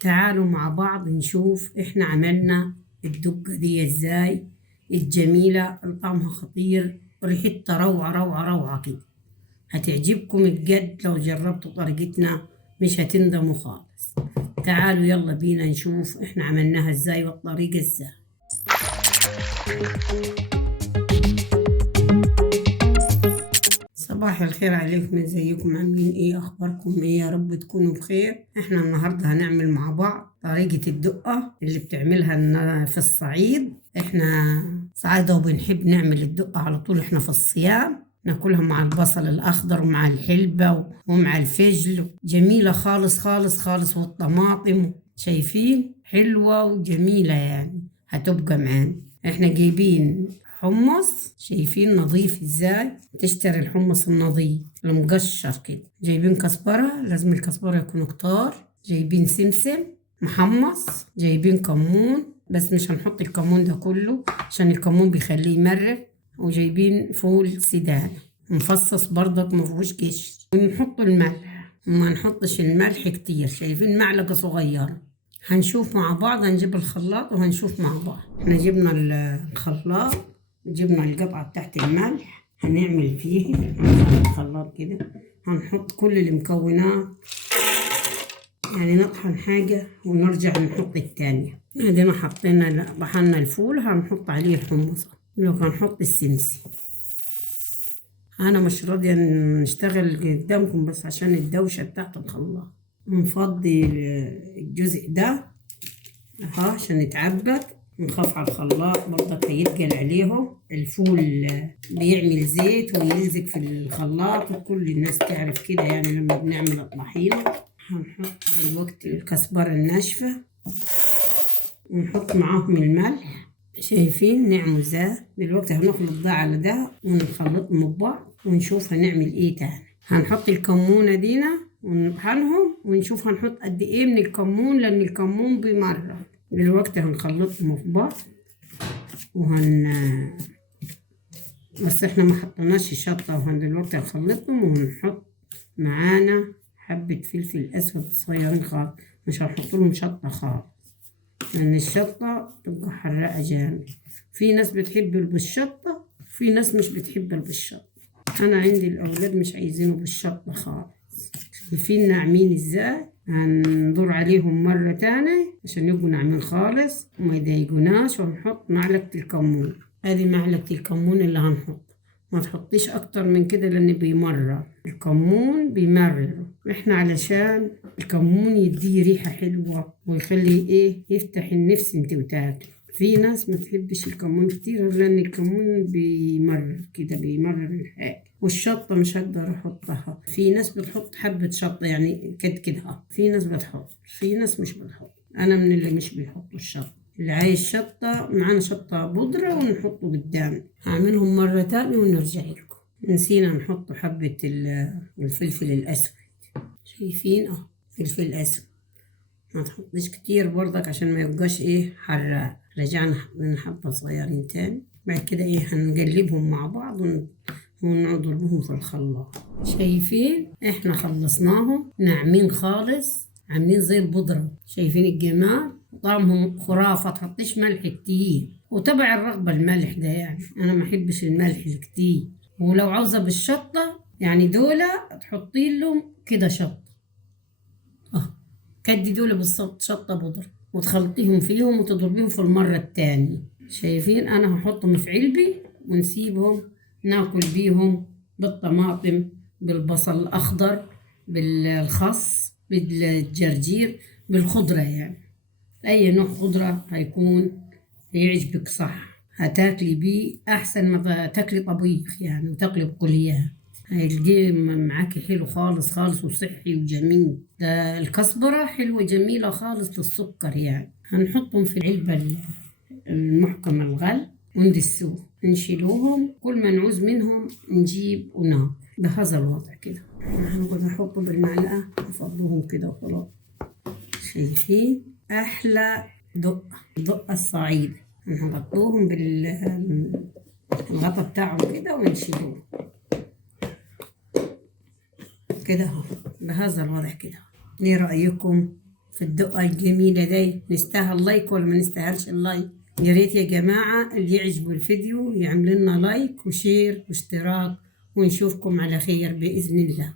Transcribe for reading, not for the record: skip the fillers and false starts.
تعالوا مع بعض نشوف احنا عملنا الدقة دي ازاي الجميلة اللي طعمها خطير، ريحتها روعة روعة روعة كده. هتعجبكم بجد لو جربتوا طريقتنا، مش هتندموا خالص. تعالوا يلا بينا نشوف احنا عملناها ازاي والطريقة ازاي. صباح الخير عليكم، ازيكم؟ عاملين ايه؟ اخباركم ايه؟ يا رب تكونوا بخير. احنا النهارده هنعمل مع بعض طريقة الدقة اللي بتعملها في الصعيد. احنا صعيدة وبنحب نعمل الدقة على طول. احنا في الصيام ناكلها مع البصل الاخضر ومع الحلبة ومع الفجل، جميلة خالص خالص خالص، والطماطم شايفين حلوة وجميلة يعني. هتبقى معانا. احنا جايبين حمص، شايفين نظيف ازاي؟ تشتري الحمص النظيف المقشر كده. جايبين كزبرة، لازم الكزبرة يكون كتار. جايبين سمسم محمص، جايبين كمون، بس مش هنحط الكمون ده كله عشان الكمون بيخليه يمرر. وجايبين فول سوداني مفصص برضك مفيهوش قشر. ونحط الملح، وما نحطش الملح كتير، شايفين؟ معلقة صغيرة. هنشوف مع بعض، هنجيب الخلاط وهنشوف مع بعض. احنا جبنا الخلاط، جبنا القطعة بتاعت الملح، هنعمل فيه الخلاط كده. هنحط كل المكونات، يعني نطحن حاجة ونرجع نحط التانية. ادينا حطينا طحنا الفول، هنحط عليه الحمص، لو هنحط السمسم. انا مش راضية نشتغل قدامكم بس عشان الدوشة بتاعت الخلاط. نفضي الجزء ده اهو عشان يتعبك. نخاف على الخلاط برضك هيتقل عليه. الفول بيعمل زيت ويلزق في الخلاط، وكل الناس تعرف كده يعني لما بنعمل الطحينة. هنحط دلوقتي الكزبرة الناشفة ونحط معاهم الملح، شايفين؟ نعمل زي دلوقتي. هنخلط ده على ده ونخلطهم ببعض ونشوف هنعمل ايه تاني. هنحط الكمونة دينا ونطحنهم ونشوف هنحط قد ايه من الكمون، لان الكمون بيمرر. دلوقتي هنخلطهم في بعض بس احنا ما حطيناش شطة. دلوقتي هنخلطهم ونحط معانا حبة فلفل اسود صغيرين خالص، مش هنحط لهم شطة خالص لان الشطة تبقى حراقة جامد. في ناس بتحب بالشطة، في ناس مش بتحب بالشطة. انا عندي الاولاد مش عايزينه بالشطة خالص. شايفين ناعمين ازاي؟ هندور عليهم مرة تانية عشان يبقوا ناعمين خالص وما يضايقوناش. ونحط معلقة الكمون، ادي معلقة الكمون اللي هنحط. ما تحطيش اكتر من كده لان بيمرر، الكمون بيمرر. احنا علشان الكمون يديه ريحة حلوة ويخلي ايه، يفتح النفس انت وتاكل. في ناس ما تحبش الكمون كتير لان الكمون بيمرر كده، بيمرر الحاجة. والشطة مش هقدر احطها. في ناس بتحط حبة شطة يعني كده، في ناس بتحط، في ناس مش بتحط. انا من اللي مش بيحطوا الشطة. اللي عايز شطة معانا شطة بودرة ونحطه قدام. هعملهم مرة تانية ونرجع لكم. نسينا نحط حبة الفلفل الأسود، شايفين؟ فلفل أسود ما تحطش كتير برضك عشان ما يبقاش ايه حراق. رجعنا حطينا حبة صغيرين تاني. بعد كده ايه هنقلبهم مع بعض ونضربهم في الخلاط. شايفين؟ احنا خلصناهم ناعمين خالص، عاملين زي البودرة. شايفين الجمال؟ طعمهم خرافة. تحطيش ملح كتير، وتبع الرغبة الملح ده، يعني انا ما احبش الملح الكتير. ولو عاوزة بالشطة يعني دولة تحطي لهم كده شطة، كدي دول بالظبط شطة بودرة وتخلطيهم فيهم وتضربيهم في المرة التانية. شايفين؟ أنا هحطهم في علبي ونسيبهم ناكل بيهم بالطماطم، بالبصل الأخضر، بالخس، بالجرجير، بالخضرة. يعني أي نوع خضرة هيكون هيعجبك صح، هتاكلي بيه أحسن ما تاكلي طبيخ يعني وتاكلي بقوليات. هيلقيه معاكي حلو خالص خالص وصحي وجميل. ده الكزبرة حلوة جميلة خالص للسكر يعني. هنحطهم في العلبة المحكمة الغل وندسوه، نشيلوهم. كل ما نعوز منهم نجيب وناكل بهذا الوضع كده. هنقعد نحطه بالمعلقة نفضوهم كده وخلاص. شايفين؟ أحلى دقة الصعيد. هنغطوهم بالغطا بتاعهم كده ونشيلوه كده اهو بهذا الوضع كده. ايه رأيكم في الدقة الجميلة دي. نستاهل لايك ولا ما نستاهلش اللايك؟ يا ريت يا جماعة اللي يعجبوا الفيديو يعمل لنا لايك وشير واشتراك، ونشوفكم على خير بإذن الله.